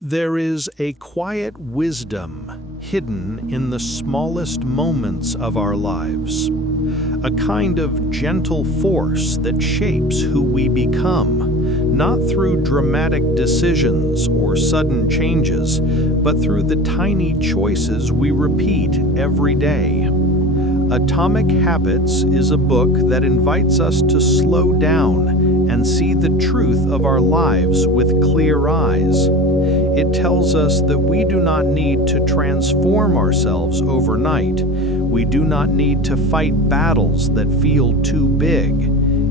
There is a quiet wisdom hidden in the smallest moments of our lives, a kind of gentle force that shapes who we become, not through dramatic decisions or sudden changes, but through the tiny choices we repeat every day. Atomic Habits is a book that invites us to slow down and see the truth of our lives with clear eyes. It tells us that we do not need to transform ourselves overnight. We do not need to fight battles that feel too big.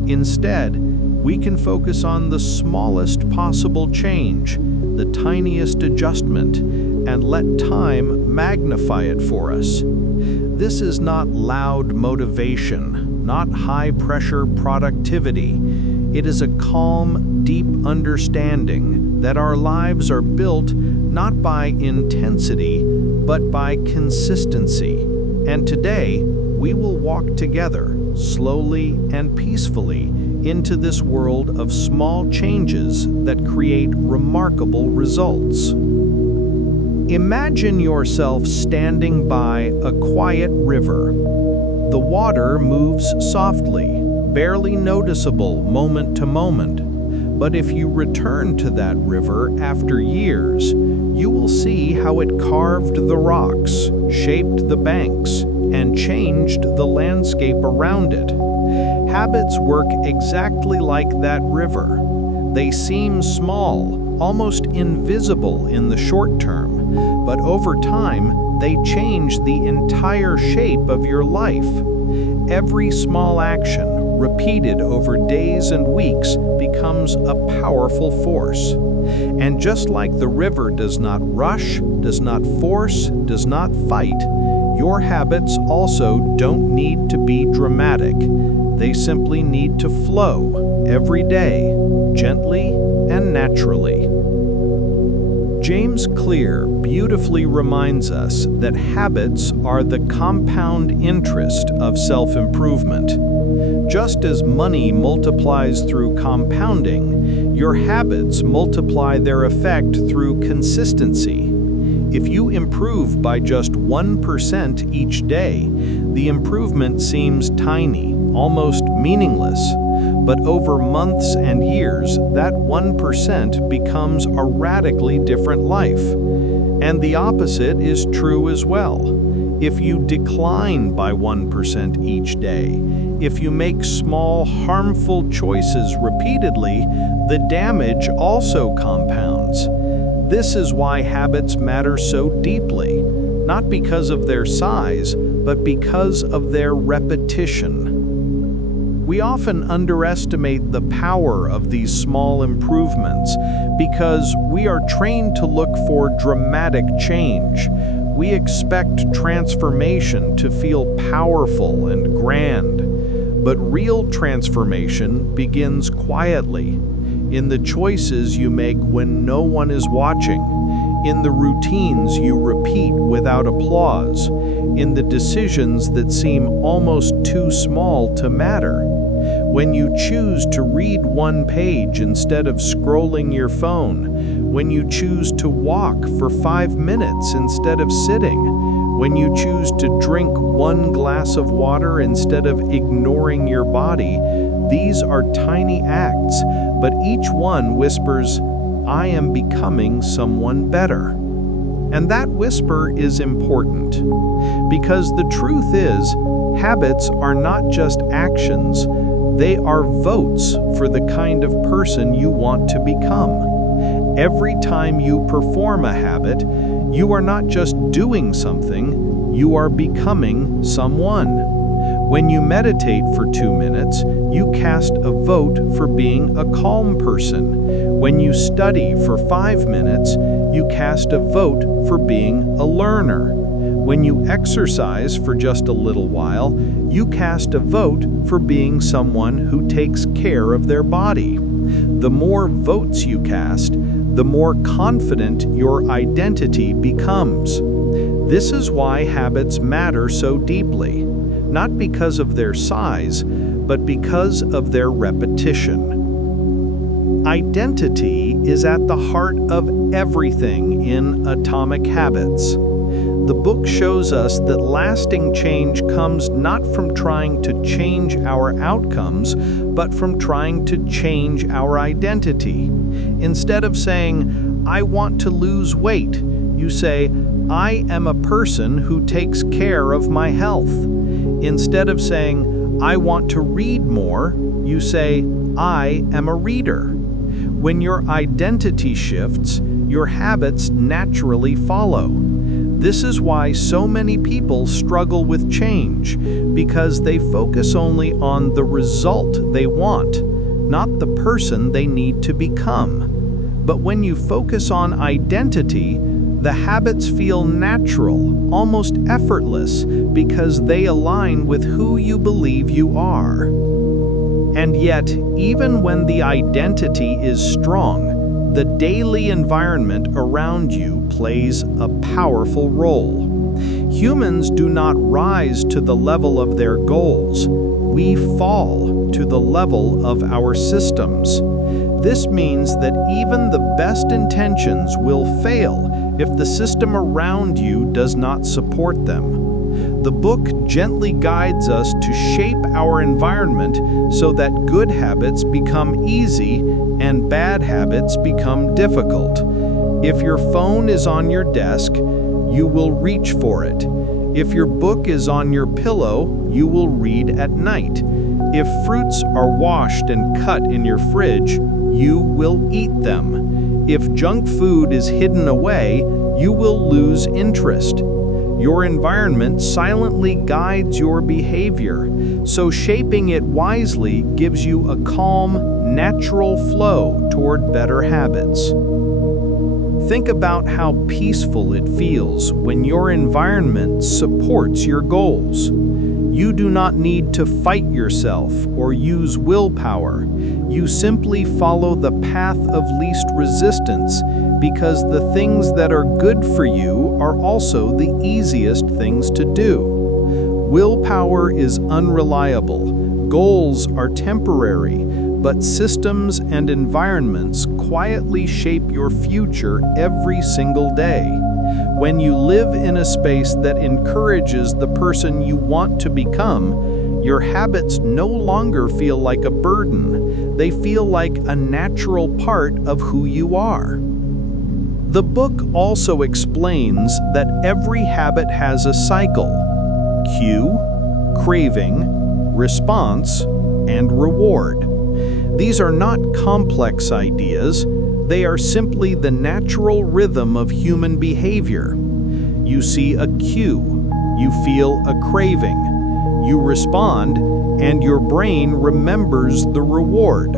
Instead, we can focus on the smallest possible change, the tiniest adjustment, and let time magnify it for us. This is not loud motivation, not high-pressure productivity. It is a calm, deep understanding that our lives are built not by intensity, but by consistency. And today, we will walk together, slowly and peacefully, into this world of small changes that create remarkable results. Imagine yourself standing by a quiet river. The water moves softly, barely noticeable moment to moment. But if you return to that river after years, you will see how it carved the rocks, shaped the banks, and changed the landscape around it. Habits work exactly like that river. They seem small, almost invisible in the short term, but over time, they change the entire shape of your life. Every small action, repeated over days and weeks, becomes a powerful force. And just like the river does not rush, does not force, does not fight, your habits also don't need to be dramatic. They simply need to flow every day, gently and naturally. James Clear beautifully reminds us that habits are the compound interest of self-improvement. Just as money multiplies through compounding, your habits multiply their effect through consistency. If you improve by just 1% each day, the improvement seems tiny, almost meaningless. But over months and years, that 1% becomes a radically different life. And the opposite is true as well. If you decline by 1% each day, if you make small, harmful choices repeatedly, the damage also compounds. This is why habits matter so deeply, not because of their size, but because of their repetition. We often underestimate the power of these small improvements because we are trained to look for dramatic change. We expect transformation to feel powerful and grand. But real transformation begins quietly, in the choices you make when no one is watching, in the routines you repeat without applause, in the decisions that seem almost too small to matter. When you choose to read one page instead of scrolling your phone, when you choose to walk for 5 minutes instead of sitting, when you choose to drink one glass of water instead of ignoring your body, these are tiny acts, but each one whispers, "I am becoming someone better." And that whisper is important, because the truth is, habits are not just actions, they are votes for the kind of person you want to become. Every time you perform a habit, you are not just doing something, you are becoming someone. When you meditate for 2 minutes, you cast a vote for being a calm person. When you study for 5 minutes, you cast a vote for being a learner. When you exercise for just a little while, you cast a vote for being someone who takes care of their body. The more votes you cast, the more confident your identity becomes. This is why habits matter so deeply, not because of their size, but because of their repetition. Identity is at the heart of everything in Atomic Habits. The book shows us that lasting change comes not from trying to change our outcomes, but from trying to change our identity. Instead of saying, "I want to lose weight," you say, "I am a person who takes care of my health." Instead of saying, "I want to read more," you say, "I am a reader." When your identity shifts, your habits naturally follow. This is why so many people struggle with change, because they focus only on the result they want, not the person they need to become. But when you focus on identity, the habits feel natural, almost effortless, because they align with who you believe you are. And yet, even when the identity is strong, the daily environment around you plays a powerful role. Humans do not rise to the level of their goals. We fall to the level of our systems. This means that even the best intentions will fail if the system around you does not support them. The book gently guides us to shape our environment so that good habits become easy and bad habits become difficult. If your phone is on your desk, you will reach for it. If your book is on your pillow, you will read at night. If fruits are washed and cut in your fridge, you will eat them. If junk food is hidden away, you will lose interest. Your environment silently guides your behavior, so shaping it wisely gives you a calm, natural flow toward better habits. Think about how peaceful it feels when your environment supports your goals. You do not need to fight yourself or use willpower. You simply follow the path of least resistance because the things that are good for you are also the easiest things to do. Willpower is unreliable. Goals are temporary, but systems and environments quietly shape your future every single day. When you live in a space that encourages the person you want to become, your habits no longer feel like a burden. They feel like a natural part of who you are. The book also explains that every habit has a cycle: cue, craving, response, and reward. These are not complex ideas. They are simply the natural rhythm of human behavior. You see a cue, you feel a craving, you respond, and your brain remembers the reward.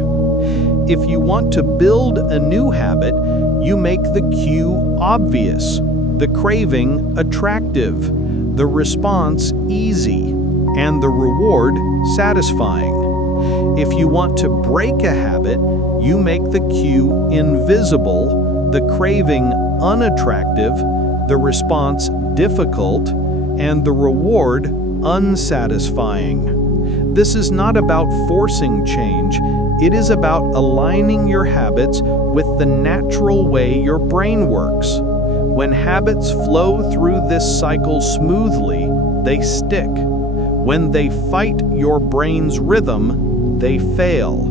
If you want to build a new habit, you make the cue obvious, the craving attractive, the response easy, and the reward satisfying. If you want to break a habit, you make the cue invisible, the craving unattractive, the response difficult, and the reward unsatisfying. This is not about forcing change. It is about aligning your habits with the natural way your brain works. When habits flow through this cycle smoothly, they stick. When they fight your brain's rhythm, they fail.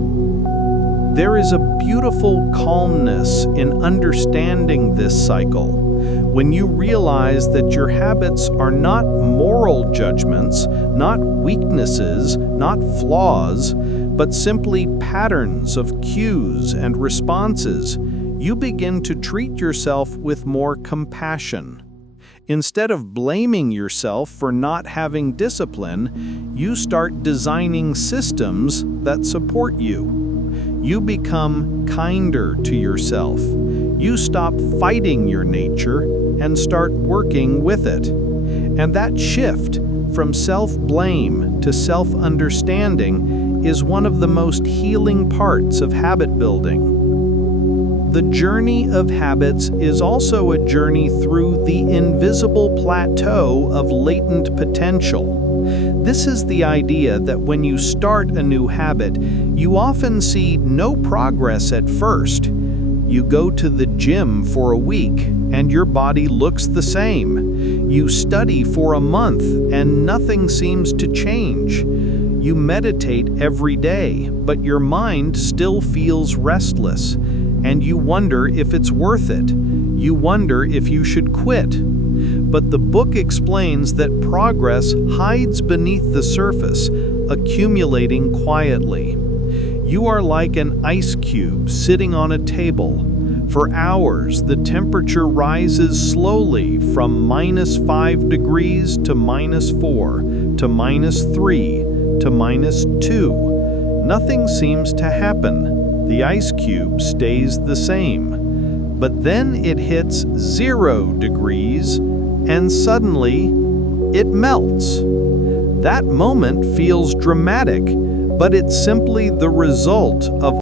There is a beautiful calmness in understanding this cycle. When you realize that your habits are not moral judgments, not weaknesses, not flaws, but simply patterns of cues and responses, you begin to treat yourself with more compassion. Instead of blaming yourself for not having discipline, you start designing systems that support you. You become kinder to yourself. You stop fighting your nature and start working with it. And that shift from self-blame to self-understanding is one of the most healing parts of habit building. The journey of habits is also a journey through the invisible plateau of latent potential. This is the idea that when you start a new habit, you often see no progress at first. You go to the gym for a week and your body looks the same. You study for a month and nothing seems to change. You meditate every day, but your mind still feels restless, and you wonder if it's worth it. You wonder if you should quit. But the book explains that progress hides beneath the surface, accumulating quietly. You are like an ice cube sitting on a table. For hours, the temperature rises slowly from -5 degrees to -4, to -3, to -2. Nothing seems to happen. The ice cube stays the same. But then it hits 0 degrees, and suddenly, it melts. That moment feels dramatic, but it's simply the result of